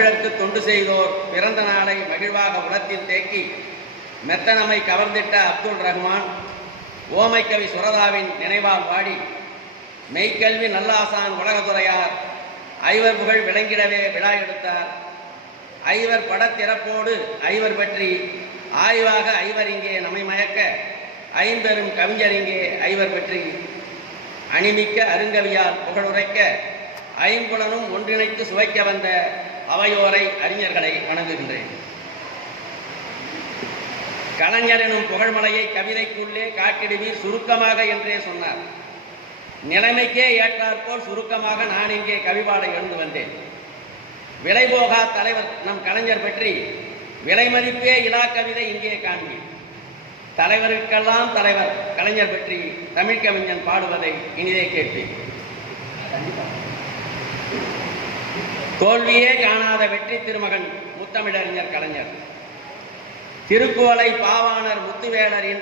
தமிழருக்கு தொண்டு செய்தோர் பிறந்த நாளை மகிழ்வாக உலத்தில் தேக்கி மெத்தனமை கவர்ந்திட்ட அப்துல் ரஹ்மான், ஓமைக்கவி சுரதாவின் நினைவால் வாடி, மெய்க்கல்வி நல்லாசான் உலகத்துறையார் ஐவர் புகழ் விளங்கிடவே விழா எடுத்தார். ஐவர் படத்திறப்போடு ஐவர் பற்றி ஆய்வாக ஐவர் இங்கே நம்மை மயக்க, ஐம்பெரும் கவிஞர் இங்கே ஐவர் பற்றி அணிமிக்க அருங்கவியால் புகழுரைக்க, ஐம்புலனும் ஒன்றிணைத்து சுவைக்க வந்த அவையோரை அறிஞர்களை வணங்குகின்றேன். கலைஞர் எனும் புகழ்மலையை கவிதைக்குள்ளே காட்டிடுவீர் சுருக்கமாக என்றே சொன்னார். நிலைமைக்கே ஏற்றாற்போல் சுருக்கமாக நான் இங்கே கவிபாட எழுந்து வந்தேன். விலைபோகா தலைவர் நம் கலைஞர் பற்றி விலைமதிப்பே இலா கவிதை இங்கே காண்பீர். தலைவருக்கெல்லாம் தலைவர் கலைஞர் பற்றி தமிழ் கவிஞன் பாடுவதை இனிதே கேட்பேன். தோல்வியே காணாத வெற்றி திருமகன் முத்தமிழறிஞர் கலைஞர். திருக்குவளை பாவாணர் முத்துவேலர் என்ற